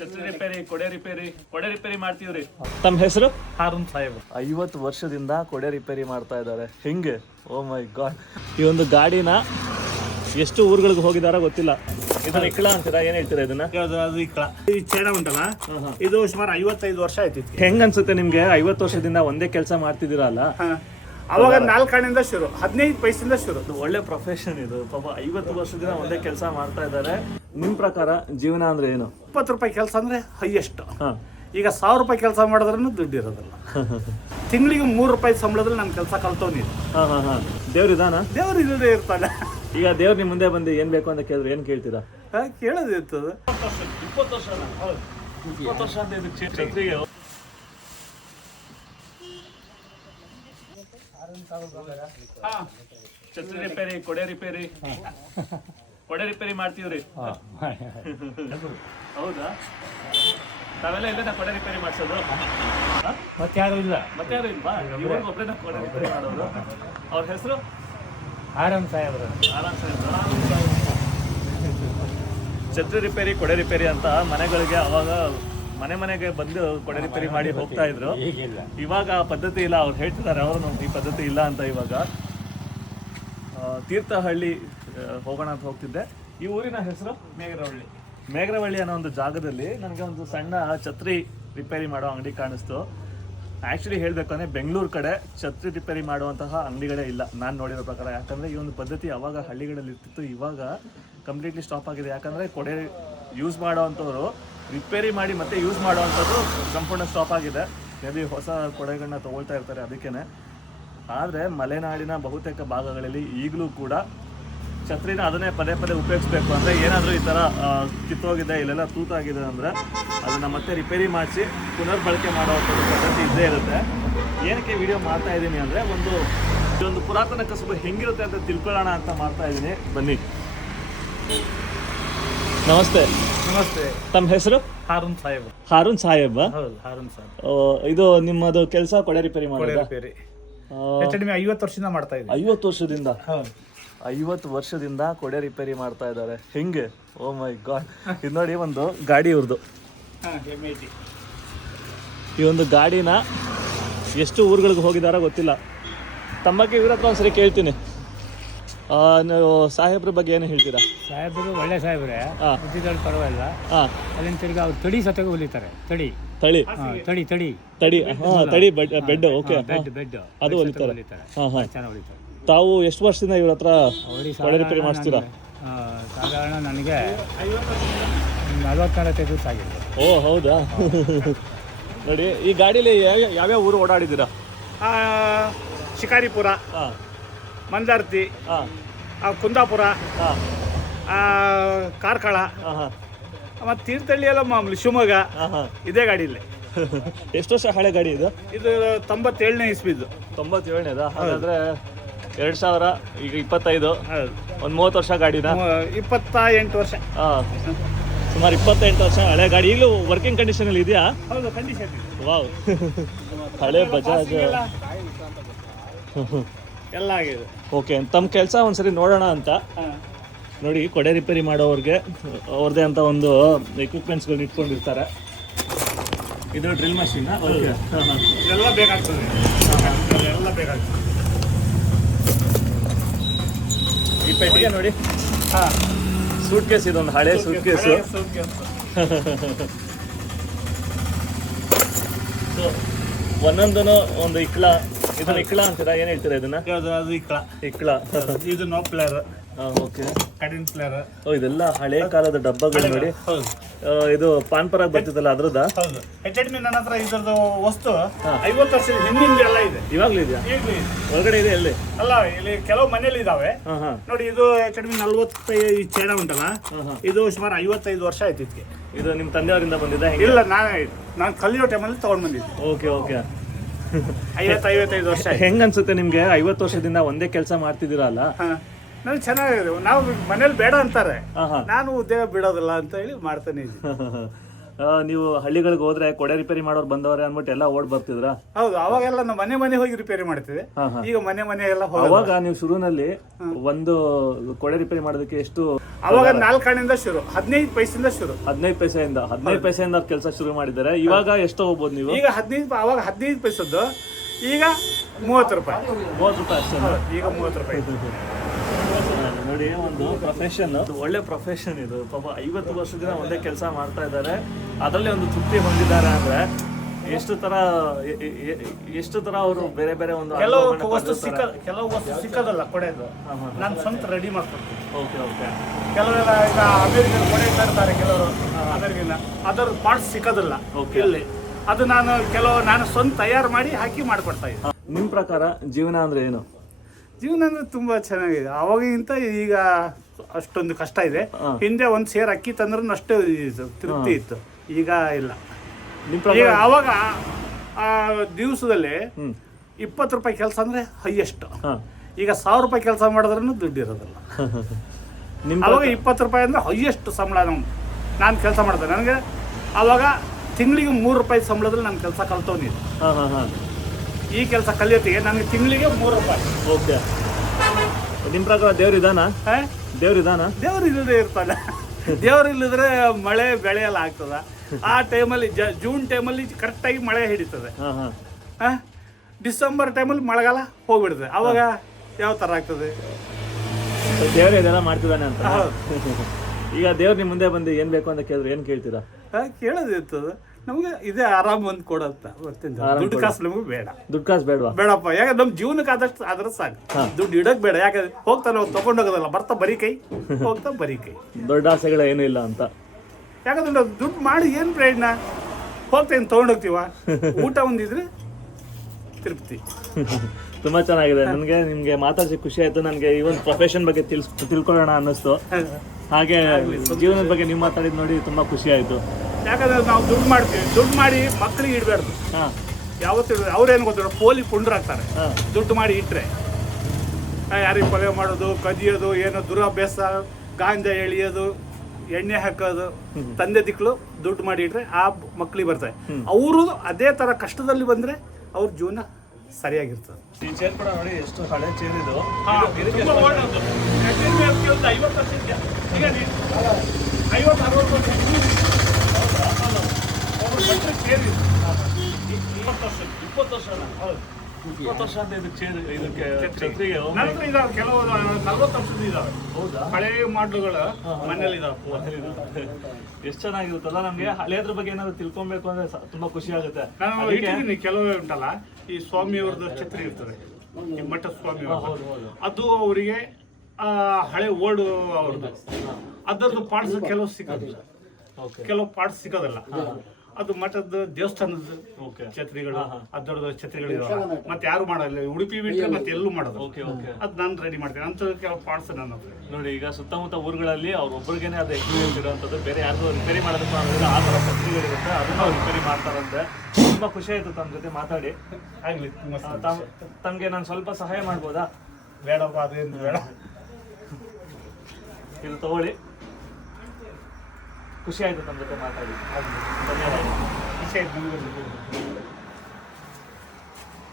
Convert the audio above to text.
ಛತ್ರಿ ರಿಪೇರಿ, ಕೊಡೆ ರಿಪೇರಿ ಮಾಡ್ತೀವ್ರಿ. ತಮ್ಮ ಹೆಸರು? ಹಾರೂನ್ ಸಾಹೇಬ್. 50 ವರ್ಷದಿಂದ ಕೊಡೆ ರಿಪೇರಿ ಮಾಡ್ತಾ ಇದ್ದಾರೆ. ಹೆಂಗೆ? ಓ ಮೈ ಗಾಡ್. ಈ ಒಂದು ಗಾಡಿನ ಎಷ್ಟು ಊರುಗಳಿಗೆ ಹೋಗಿದಾರ ಗೊತ್ತಿಲ್ಲ. ಇದನ್ನ ಇಕ್ಕಳ ಅಂತೀರಾ, ಏನ್ ಹೇಳ್ತೀರಾ ಇದನ್ನ? ಅದು ಇಕ್ಕಳ. ಈ ಚೇಣ ಉಂಟಲ್ಲ, ಇದು ಸುಮಾರು 55 ವರ್ಷ ಆಯ್ತು. ಹೆಂಗ್ ಅನ್ಸುತ್ತೆ ನಿಮ್ಗೆ? 50 ವರ್ಷದಿಂದ ಒಂದೇ ಕೆಲಸ ಮಾಡ್ತಿದ್ದೀರಲ್ಲ? ಅವಾಗ 4 ಆಣೆಯಿಂದ ಶುರು, 15 ಪೈಸೆಯಿಂದ ಶುರು. ಒಳ್ಳೆ ಪ್ರೊಫೆಷನ್ ಇದು. ಪಾಪ 50 ವರ್ಷದಿಂದ ಒಂದೇ ಕೆಲಸ ಮಾಡ್ತಾ ಇದ್ದಾರೆ. ನಿಮ್ ಪ್ರಕಾರ ಜೀವನ ಅಂದ್ರೆ ಏನು? 20 ರೂಪಾಯಿ ಕೆಲಸ ಅಂದ್ರೆ ಹೈಯೆಸ್ಟ್. ಈಗ 1000 ರೂಪಾಯಿ ಕೆಲಸ ಮಾಡಿದ್ರೂ ದುಡ್ಡು ಇರೋದಿಲ್ಲ. ತಿಂಗಳಿಗೆ 3 ರೂಪಾಯಿ ಸಂಬಳದಲ್ಲಿ ನಾನು ಕೆಲಸ ಕಲ್ತವನಿ. ದೇವ್ರಿದಾನ? ದೇವ್ರು ಇಲ್ಲದೆ ಇರ್ತಾನೆ. ಈಗ ದೇವ್ರು ನಿಮ್ ಮುಂದೆ ಬಂದು ಏನ್ ಬೇಕು ಅಂತ ಕೇಳಿದ್ರೆ ಏನ್ ಕೇಳ್ತೀರಾ? ಕೇಳೋದು ಇರ್ತದೆ. 20 ವರ್ಷ 20 ವರ್ಷ ಅಂತ ಇದು ಛತ್ರಿಗೆ. ಛತ್ರಿ ರಿಪೇರಿ, ಕೊಡೆ ರಿಪೇರಿ ಮಾಡ್ತೀವ್ರಿ. ಹೌದಾ? ತಾವೆಲ್ಲ ಇಲ್ಲೇನ ಕೊಡೆ ರಿಪೇರಿ ಮಾಡ್ಸೋದು? ಮತ್ತೆ ಯಾರು ಇಲ್ಲ. ಮತ್ತೆ ಯಾರು ಇಲ್ವಾ? ಇವಾಗ ಒಬ್ಬರೇನ ಕೊಡೆ ರಿಪೇರಿ ಮಾಡೋದು? ಅವ್ರ ಹೆಸರು? ಹಾರೂನ್ ಸಾಹೇಬ್ರು. ಛತ್ರಿ ರಿಪೇರಿ, ಕೊಡೆ ರಿಪೇರಿ ಅಂತ ಮನೆಗಳಿಗೆ ಅವಾಗ ಮನೆಗೆ ಬಂದು ಕೊಡೆ ರಿಪೇರಿ ಮಾಡಿ ಹೋಗ್ತಾ ಇದ್ರು. ಇವಾಗ ಆ ಪದ್ಧತಿ ಇಲ್ಲ. ಅವ್ರು ಹೇಳ್ತಿದ್ದಾರೆ ಅವರು ಈ ಪದ್ಧತಿ ಇಲ್ಲ ಅಂತ. ಇವಾಗ ತೀರ್ಥಹಳ್ಳಿ ಹೋಗೋಣ ಅಂತ ಹೋಗ್ತಿದ್ದೆ. ಈ ಊರಿನ ಹೆಸರು ಮೇಘರವಳ್ಳಿ ಅನ್ನೋ ಒಂದು ಜಾಗದಲ್ಲಿ ನನಗೆ ಒಂದು ಸಣ್ಣ ಛತ್ರಿ ರಿಪೇರಿ ಮಾಡೋ ಅಂಗಡಿ ಕಾಣಿಸ್ತು. ಆ್ಯಕ್ಚುಲಿ ಹೇಳಬೇಕು ಅಂದರೆ ಬೆಂಗಳೂರು ಕಡೆ ಛತ್ರಿ ರಿಪೇರಿ ಮಾಡುವಂತಹ ಅಂಗಡಿಗಳೇ ಇಲ್ಲ ನಾನು ನೋಡಿರೋ ಪ್ರಕಾರ. ಯಾಕಂದರೆ ಈ ಒಂದು ಪದ್ಧತಿ ಅವಾಗ ಹಳ್ಳಿಗಳಲ್ಲಿ ಇರ್ತಿತ್ತು, ಇವಾಗ ಕಂಪ್ಲೀಟ್ಲಿ ಸ್ಟಾಪ್ ಆಗಿದೆ. ಯಾಕಂದರೆ ಕೊಡೆ ಯೂಸ್ ಮಾಡೋವಂಥವ್ರು ರಿಪೇರಿ ಮಾಡಿ ಮತ್ತೆ ಯೂಸ್ ಮಾಡೋವಂಥದ್ದು ಸಂಪೂರ್ಣ ಸ್ಟಾಪ್ ಆಗಿದೆ. ಮೇ ಬಿ ಹೊಸ ಕೊಡೆಗಳನ್ನ ತೊಗೊಳ್ತಾ ಇರ್ತಾರೆ ಅದಕ್ಕೇ. ಆದರೆ ಮಲೆನಾಡಿನ ಬಹುತೇಕ ಭಾಗಗಳಲ್ಲಿ ಈಗಲೂ ಕೂಡ ಛತ್ರಿನ ಅದನ್ನೇ ಪದೇ ಉಪಯೋಗಿಸ್ಬೇಕು. ಅಂದರೆ ಏನಾದರೂ ಈ ಥರ ಕಿತ್ತೋಗಿದೆ, ಇಲ್ಲೆಲ್ಲ ತೂತಾಗಿದೆ ಅಂದರೆ ಅದನ್ನು ಮತ್ತೆ ರಿಪೇರಿ ಮಾಡಿಸಿ ಪುನರ್ ಬಳಕೆ ಮಾಡೋವಂಥದ್ದು ಪದ್ಧತಿ ಇದ್ದೇ ಇರುತ್ತೆ. ಏನಕ್ಕೆ ವಿಡಿಯೋ ಮಾಡ್ತಾ ಇದ್ದೀನಿ ಅಂದರೆ ಇದೊಂದು ಪುರಾತನ ಕಸುಬು ಹೆಂಗಿರುತ್ತೆ ಅಂತ ತಿಳ್ಕೊಳ್ಳೋಣ ಅಂತ ಮಾಡ್ತಾ ಇದ್ದೀನಿ. ಬನ್ನಿ. ನಮಸ್ತೆ. ನಮಸ್ತೆ. ತಮ್ಮ ಹೆಸರು? ಹಾರೂನ್ ಸಾಹೇಬ್. ಹಾರೂನ್ ಸಾಹೇಬ್? ಹೌದು, ಹಾರೂನ್ ಸಾಹೇಬ್. ಇದು ನಿಮ್ಮದು ಕೆಲಸ ಕೊಡೆ ರಿಪೇರಿ ಮಾಡೋದು? ರಿಪೇರಿ 50 ವರ್ಷದಿಂದ ಮಾಡ್ತಾ ಇದ್ದೀನಿ. 50 ವರ್ಷದಿಂದ? 50 ವರ್ಷದಿಂದ ಕೊಡೆ ರಿಪೇರಿ ಮಾಡ್ತಾ ಇದ್ದಾರೆ. ಹೆಂಗೆ? ಓ ಮೈ ಗಾಡ್. ಇದು ನೋಡಿ, ಒಂದು ಗಾಡಿ ಇವ್ರದ್ದು. ಈ ಒಂದು ಗಾಡಿನ ಎಷ್ಟು ಊರುಗಳಿಗೆ ಹೋಗಿದಾರ ಗೊತ್ತಿಲ್ಲ. ತಮ್ಮಕ್ಕೆ ಇವ್ರ ಹತ್ರ ಒಂದ್ಸರಿ ಕೇಳ್ತೀನಿ. ನೀವು ಸಾಹೇಬ್ರ ಬಗ್ಗೆ ಏನು ಹೇಳ್ತೀರಾ? ಸಾಹೇಬ್ರು ಒಳ್ಳೆ ಸಾಹೇಬ್ರೆ, ಬುದ್ಧಿದಲ್ಲಿ ಪರವಾಗಿಲ್ಲ. ಅಲ್ಲಿಂದ ತಿರ್ಗಿ ಅವ್ರು ತಡಿ ಸತೆಗೆ ಹೊಲಿತಾರೆ. ತಡಿ ಬೆಡ್. ಓಕೆ, ಬೆಡ್ ಅದು ಹೊಲಿತಾರೆ. ಚೆನ್ನಾಗಿ ಹೊಲಿತಾರೆ. ತಾವು ಎಷ್ಟು ವರ್ಷದಿಂದ ಇವ್ರ ಹತ್ರ ಕೊಡೆ ರಿಪೇರಿ ಮಾಡಿಸ್ತೀರಾ? ಸಾಧಾರಣ ನನಗೆ 44 ದಿವಸ ಆಗಿದೆ. ಓ ಹೌದಾ? ನೋಡಿ, ಈ ಗಾಡೀಲಿ ಯಾವ್ಯಾವ ಊರು ಓಡಾಡಿದ್ದೀರಾ? ಶಿಕಾರಿಪುರ, ಮಂದಾರ್ತಿ, ಕುಂದಾಪುರ, ಕಾರ್ಕಳ, ಮತ್ತು ತೀರ್ಥಹಳ್ಳಿ ಎಲ್ಲ ಮಾಮೂಲಿ, ಶಿವಮೊಗ್ಗ. ಇದೇ ಗಾಡಿಯಲ್ಲಿ. ಎಷ್ಟು ವರ್ಷ ಹಳೆ ಗಾಡಿ ಇದು? ಇದು 97ನೇ ಇಸ್ವಿದು. 97ನೇದಾ? ಹಾಗಾದ್ರೆ 2000, ಈಗ 25, ಒಂದು 30 ವರ್ಷ ಗಾಡಿನ? 28 ವರ್ಷ. ಸುಮಾರು 28 ವರ್ಷ ಹಳೆ ಗಾಡಿ. ಈಗಲೂ ವರ್ಕಿಂಗ್ ಕಂಡೀಷನಲ್ಲಿ ಇದೆಯಾ? ಹೌದು, ಕಂಡೀಷನ್. ವಾವ್. ಹಳೆ ಬಜಾಜ್ ಎಲ್ಲ ಆಗಿದೆ. ಓಕೆ, ತಮ್ಮ ಕೆಲಸ ಒಂದ್ಸರಿ ನೋಡೋಣ ಅಂತ. ನೋಡಿ, ಕೊಡೆ ರಿಪೇರಿ ಮಾಡೋವ್ರಿಗೆ ಅವ್ರದ್ದೇ ಅಂತ ಒಂದು ಎಕ್ವಿಪ್ಮೆಂಟ್ಸ್ಗಳನ್ನ ಇಟ್ಕೊಂಡಿರ್ತಾರೆ. ಇದು ಡ್ರಿಲ್ ಮಷೀನ್. ಎಲ್ಲ ಬೇಕಾಗ್ತದೆ. ಈ ಪೆಟ್ಟಿಗೆ ನೋಡಿ, ಸೂಟ್ ಕೇಸ್. ಇದೊಂದು ಹಳೆ ಸೂಟ್ ಕೇಸು. ಒಂದೊಂದು ಒಂದು ಇಕ್ಳ. ಇದನ್ನ ಇಕ್ಳ ಅಂತೀರಾ, ಏನ್ ಹೇಳ್ತೀರಾ ಇದನ್ನ? ಅದು ಇಕ್ಳ. ಇದು ನೋ ಪ್ಲೇಯರ್. ಓಕೆ, ಕಡಿನ್ ಪ್ಲೇಯರ್. ಇದೆಲ್ಲ ಹಳೆ ಕಾಲದ ಡಬ್ಬಗಳು ನೋಡಿ. ಇದು ಪಾನ್ಪರಾಗ್ ಬರ್ತಿದ್ದಲ್ಲ ಅದ್ರದ? ಹೌದು. ನನ್ನ ಹತ್ರ ಇದ್ರದ್ದು ವಸ್ತು 50 ವರ್ಷದ ಹಿಂದಿಂದ ಎಲ್ಲ ಇದೆ. ಇವಾಗ್ಲೂ ಇದೆಯಾ? ಒಳಗಡೆ ಇದೆ? ಎಲ್ಲಿ? ಅಲ್ಲ, ಇಲ್ಲಿ ಕೆಲವು ಮನೇಲಿ ಇದಾವೆ ನೋಡಿ. ಇದು ಹೆಚ್ಚು 40 ಚೇಣ ಉಂಟಲ್ಲ, ಇದು ಸುಮಾರು 55 ವರ್ಷ ಆಯ್ತು ಇದಕ್ಕೆ. ಇದು ನಿಮ್ಮ ತಂದೆಯವರಿಂದ ಬಂದಿದ್ದ? ಇಲ್ಲ, ನಾನು ಕಲಿಯೋ ಟೈಮಲ್ಲಿ ತಗೊಂಡ್ ಬಂದಿದ್ದೆ. ಓಕೆ. 55 ವರ್ಷ. ಹೆಂಗ್ ಅನ್ಸುತ್ತೆ ನಿಮ್ಗೆ? 50 ವರ್ಷದಿಂದ ಒಂದೇ ಕೆಲಸ ಮಾಡ್ತಿದ್ದೀರಲ್ಲ? ನನಗೆ ಚೆನ್ನಾಗಿದೆ. ನಾವು ಮನೇಲಿ ಬೇಡ ಅಂತಾರೆ, ನಾನು ಉದ್ಯೋಗ ಬಿಡೋದಿಲ್ಲ ಅಂತ ಹೇಳಿ ಮಾಡ್ತಾನೆ ಇದ್ದೀನಿ. ನೀವು ಹಳ್ಳಿಗಳಿಗೆ ಹೋದ್ರೆ ಕೊಡೆ ರಿಪೇರಿ ಮಾಡೋರು ಬಂದವ್ರೆ ಅಂದ್ಬಿಟ್ಟು ಎಲ್ಲ ಓಡ್ ಬರ್ತಿದ್ರ? ಹೌದು, ಅವಾಗೆಲ್ಲ ನಾವು ಮನೆ ಹೋಗಿ ರಿಪೇರಿ ಮಾಡ್ತಿದ್ವಿ. ಈಗ ಮನೆ ಎಲ್ಲ ಅವಾಗ ನೀವು ಶುರುನಲ್ಲಿ ಒಂದು ಕೊಡೆ ರಿಪೇರಿ ಮಾಡೋದಕ್ಕೆ ಎಷ್ಟು? ಅವಾಗ 4 ಆಣೆಯಿಂದ ಶುರು, 15 ಪೈಸೆಯಿಂದ ಶುರು. 15 ಪೈಸೆಯಿಂದ ಕೆಲಸ ಶುರು ಮಾಡಿದ್ದಾರೆ. ಇವಾಗ ಎಷ್ಟು ಹೋಗ್ಬೋದು ನೀವು? ಈಗ 15, ಅವಾಗ 15 ಪೈಸದ್ದು, ಈಗ 30 ರೂಪಾಯಿ. 30 ರೂಪಾಯಿ ಅಷ್ಟೇ. ಈಗ 30 ರೂಪಾಯಿ. ನೋಡಿ, ಒಂದು ಪ್ರೊಫೆಷನ್, ಒಳ್ಳೆ ಪ್ರೊಫೆಷನ್ ಇದು. ಪಾಪ 50 ವರ್ಷದಿಂದ ಒಂದೇ ಕೆಲಸ ಮಾಡ್ತಾ ಇದ್ದಾರೆ, ಅದರಲ್ಲಿ ಒಂದು ತೃಪ್ತಿ ಹೊಂದಿದ್ದಾರೆ ಅಂದ್ರೆ ಎಷ್ಟು ತರ ಅವರು ಬೇರೆ ಬೇರೆ ಒಂದು ಕೆಲವು ವಸ್ತು ಸಿಕ್ಕದಲ್ಲ ಕೊಡೆದು ನಾನು ಸ್ವಂತ ರೆಡಿ ಮಾಡ್ಕೊಡ್ತೀನಿ. ಕೆಲವೆಲ್ಲ ಈಗ ಅಮೇರಿಕನ್ ಕೊಡೆ ತರ್ತಾರೆ ಕೆಲವರು, ಅಮೇರಿಕನ್ ಅದರ ಪಾರ್ಟ್ಸ್ ಸಿಕ್ಕದಿಲ್ಲ ಇಲ್ಲಿ, ಅದು ನಾನು ಸ್ವಂತ ತಯಾರು ಮಾಡಿ ಹಾಕಿ ಮಾಡ್ಕೊಡ್ತಾ ಇದ್ದೆ. ನಿಮ್ಮ ಪ್ರಕಾರ ಜೀವನ ಅಂದ್ರೆ ಏನು? ಜೀವನ ಅಂದ್ರೆ ತುಂಬಾ ಚೆನ್ನಾಗಿದೆ. ಅವಾಗಿಗಿಂತ ಈಗ ಅಷ್ಟೊಂದು ಕಷ್ಟ ಇದೆ. ಹಿಂದೆ ಒಂದು ಸೇರ್ ಅಕ್ಕಿ ತಂದ್ರೂ ಅಷ್ಟು ತೃಪ್ತಿ ಇತ್ತು, ಈಗ ಇಲ್ಲ. ಈಗ ಅವಾಗ ಆ ದಿವಸದಲ್ಲಿ 20 ರೂಪಾಯಿ ಕೆಲಸ ಅಂದ್ರೆ ಹೈಯೆಸ್ಟ್. ಈಗ 1000 ರೂಪಾಯಿ ಕೆಲಸ ಮಾಡಿದ್ರೂ ದುಡ್ಡು ಇರೋದಿಲ್ಲ. ಅವಾಗ 20 ರೂಪಾಯಿ ಅಂದ್ರೆ ಹೈಯೆಸ್ಟ್ ಸಂಬಳ. ನಾನು ಕೆಲಸ ಮಾಡಿದೆ, ನನಗೆ ಅವಾಗ ತಿಂಗಳಿಗೆ 3 ರೂಪಾಯಿ ಸಂಬಳದಲ್ಲಿ ನಾನು ಕೆಲಸ ಕಲ್ತವನಿದ್ದೆ. ಈ ಕೆಲಸ ಕಲಿಯೋತ್ತಿಗೆ ನನಗೆ ತಿಂಗಳಿಗೆ 3 ರೂಪಾಯಿ. ಓಕೆ, ನಿಮ್ಮ ಪ್ರಕಾರ ದೇವ್ರಿದಾನ? ದೇವ್ರು ಇಲ್ಲದೆ ಇರ್ತಾನೆ. ದೇವ್ರು ಇಲ್ಲದ್ರೆ ಮಳೆ ಬೆಳೆ ಎಲ್ಲ ಆಗ್ತದ. ಆ ಟೈಮಲ್ಲಿ ಜೂನ್ ಟೈಮಲ್ಲಿ ಕರೆಕ್ಟಾಗಿ ಮಳೆ ಹಿಡಿತದೆ. ಡಿಸೆಂಬರ್ ಟೈಮಲ್ಲಿ ಮಳೆಗಾಲ ಹೋಗ್ಬಿಡ್ತದೆ. ಅವಾಗ ಯಾವ ಥರ ಆಗ್ತದೆ? ದೇವ್ರು ಇದೆಲ್ಲ ಮಾಡ್ತಿದ್ದಾನೆ ಅಂತ. ಈಗ ದೇವ್ರು ನಿಮ್ಮ ಮುಂದೆ ಬಂದು ಏನು ಬೇಕು ಅಂತ ಕೇಳಿದ್ರೆ ಏನು ಕೇಳ್ತೀರಾ? ಕೇಳೋದಿರ್ತದೆ, ನಮಗೆ ಇದೇ ಆರಾಮ್ ಒಂದು ಕೊಡಂತ ಬರ್ತೀನಿ. ದುಡ್ಡು ಕಾಸು ನಮಗೆ ಬೇಡ. ದುಡ್ಡು ಕಾಸು ಬೇಡವಾ? ಬೇಡಪ್ಪ. ಯಾಕೆ ನಮ್ಮ ಜೀವನಕ್ಕೆ ಆದಷ್ಟು ಆದ್ರೆ ಸಾಕು, ದುಡ್ಡು ಇಡೋಕೆ ಬೇಡ. ಯಾಕೆ ಹೋಗ್ತಾನೆ ತಗೊಂಡೋಗೋದಲ್ಲ, ಬರ್ತಾ ಬರೀ ಕೈ, ಹೋಗ್ತಾ ಬರೀ ಕೈ. ದೊಡ್ಡ ಆಸೆಗಳು ಏನೂ ಇಲ್ಲ ಅಂತ. ಯಾಕಂದ್ರೆ ನಾವು ದುಡ್ಡು ಮಾಡಿ ಏನು ಪ್ರಯೋಜನ? ಹೋಗ್ತೇನೆ ತೊಗೊಂಡೋಗ್ತೀವ, ಊಟ ಒಂದಿದ್ರೆ ತೃಪ್ತಿ. ತುಂಬ ಚೆನ್ನಾಗಿದೆ. ನನಗೆ ನಿಮಗೆ ಮಾತಾಡಿಸಿ ಖುಷಿ ಆಯಿತು. ನನಗೆ ಈ ಒಂದು ಪ್ರೊಫೆಷನ್ ಬಗ್ಗೆ ತಿಳ್ಕೊಳ್ಳೋಣ ಅನ್ನಿಸ್ತು. ಹಾಗೆ ಜೀವನದ ಬಗ್ಗೆ ನೀವು ಮಾತಾಡಿದ್ದು ನೋಡಿ ತುಂಬ ಖುಷಿ ಆಯಿತು. ಯಾಕಂದ್ರೆ ನಾವು ದುಡ್ಡು ಮಾಡ್ತೀವಿ, ದುಡ್ಡು ಮಾಡಿ ಮಕ್ಕಳಿಗೆ ಇಡಬಾರ್ದು. ಯಾವತ್ತು ಅವ್ರೇನು ಗೊತ್ತಿರೋ ಪೋಲಿ ಪುಂಡ್ರಾಗ್ತಾರೆ ದುಡ್ಡು ಮಾಡಿ ಇಟ್ಟರೆ. ಯಾರಿಗೆ ಕೊಲೆ ಮಾಡೋದು, ಕದಿಯೋದು, ಏನೋ ದುರಭ್ಯಾಸ, ಗಾಂಜಾ ಎಳಿಯೋದು, ಎಣ್ಣೆ ಹಾಕೋದು, ತಂದೆ ದಿಕ್ಕಳು ದುಡ್ಡು ಮಾಡಿ ಇಟ್ರೆ ಆ ಮಕ್ಕಳಿಗೆ ಬರ್ತವೆ. ಅವರು ಅದೇ ಥರ ಕಷ್ಟದಲ್ಲಿ ಬಂದರೆ ಅವ್ರ ಜೀವನ ಸರಿಯಾಗಿರ್ತದೆ. ಈ ಚೇರ್ ಕೂಡ ನೋಡಿ, ಎಷ್ಟು ಹಳೆ ಚೇರ್ ಇದು. 50 ವರ್ಷ ಇದೆ. ಈಗ 50-60 ವರ್ಷ ಚೇರ್ ಇದೆ. 20 ವರ್ಷ ಅಂತ ಇದಕ್ಕೆ ಚೇರ್, ಇದಕ್ಕೆ ಛತ್ರಿಗೆ ಇದಾವೆ. ಕೆಲವು 40 ವರ್ಷದ ಇದಾವೆ. ಹೌದಾ? ಹಳೆ ಮಾಡ್ಲುಗಳು ಮನೇಲಿ ಇದಾವೆ. ಎಷ್ಟು ಚೆನ್ನಾಗಿರುತ್ತಲ್ಲ. ನಮ್ಗೆ ಹಳೆಯದ್ರ ಬಗ್ಗೆ ಏನಾದ್ರು ತಿಳ್ಕೊಬೇಕು ಅಂದ್ರೆ ತುಂಬಾ ಖುಷಿ ಆಗುತ್ತೆ. ನಾನು ಇಟ್ಟಿದ್ದೀನಿ ಕೆಲವೇ ಉಂಟಲ್ಲ, ಈ ಸ್ವಾಮಿಯವ್ರದ್ದು ಛತ್ರಿ ಇರ್ತದೆ, ಈ ಮಠ ಸ್ವಾಮಿ, ಅದು ಅವರಿಗೆ ಹಳೆ ಓಲ್ಡ್ ಅವ್ರದ್ದು ಅದರದ್ದು ಪಾರ್ಟ್ಸ್ ಕೆಲವು ಸಿಗೋದಿಲ್ಲ, ಕೆಲವು ಪಾರ್ಟ್ಸ್ ಸಿಗೋದಿಲ್ಲ. ಅದು ಮಠದ ದೇವಸ್ಥಾನದ ಛತ್ರಿಗಳು, ಅದರದ್ದು ಛತ್ರಿಗಳು ಇದಾವೆ. ಮತ್ತೆ ಯಾರು ಮಾಡಲ್ಲ, ಉಡುಪಿ ಬಿಟ್ಟರೆ ಮತ್ತೆ ಎಲ್ಲೂ ಮಾಡೋದು. ಅದು ನಾನು ರೆಡಿ ಮಾಡ್ತೇನೆ ಅಂತ ಕೆಲವು ಪಾರ್ಟ್ಸ್ ನನ್ನ ನೋಡಿ. ಈಗ ಸುತ್ತಮುತ್ತ ಊರುಗಳಲ್ಲಿ ಅವ್ರೊಬ್ಬರಿಗೇನೆ ಅದು ಎಕ್ಸ್ಪೀರಿಯನ್ಸ್ ಇರೋಂಥದ್ದು. ಬೇರೆ ಯಾರಿಗೂ ರಿಪೇರಿ ಮಾಡೋದಕ್ಕೆ ಆ ಥರ ಛತ್ರಿಗಳಿರುತ್ತೆ, ಅದನ್ನ ಅವ್ರು ರಿಪೇರಿ ಮಾಡ್ತಾರಂತೆ. ತುಂಬ ಖುಷಿ ಆಯಿತು ತಮ್ಮ ಜೊತೆ ಮಾತಾಡಿ. ಆಗಲಿ. ತಮಗೆ ನಾನು ಸ್ವಲ್ಪ ಸಹಾಯ ಮಾಡ್ಬೋದಾ? ಬೇಡಪ್ಪ, ಅದೇನು ಬೇಡ. ಇದು ತಗೊಳ್ಳಿ. ಖುಷಿ ಆಯಿತು ತಮ್ಮ ಜೊತೆ ಮಾತಾಡಿ. ಧನ್ಯವಾದ. ಖುಷಿ ಆಯ್ತು.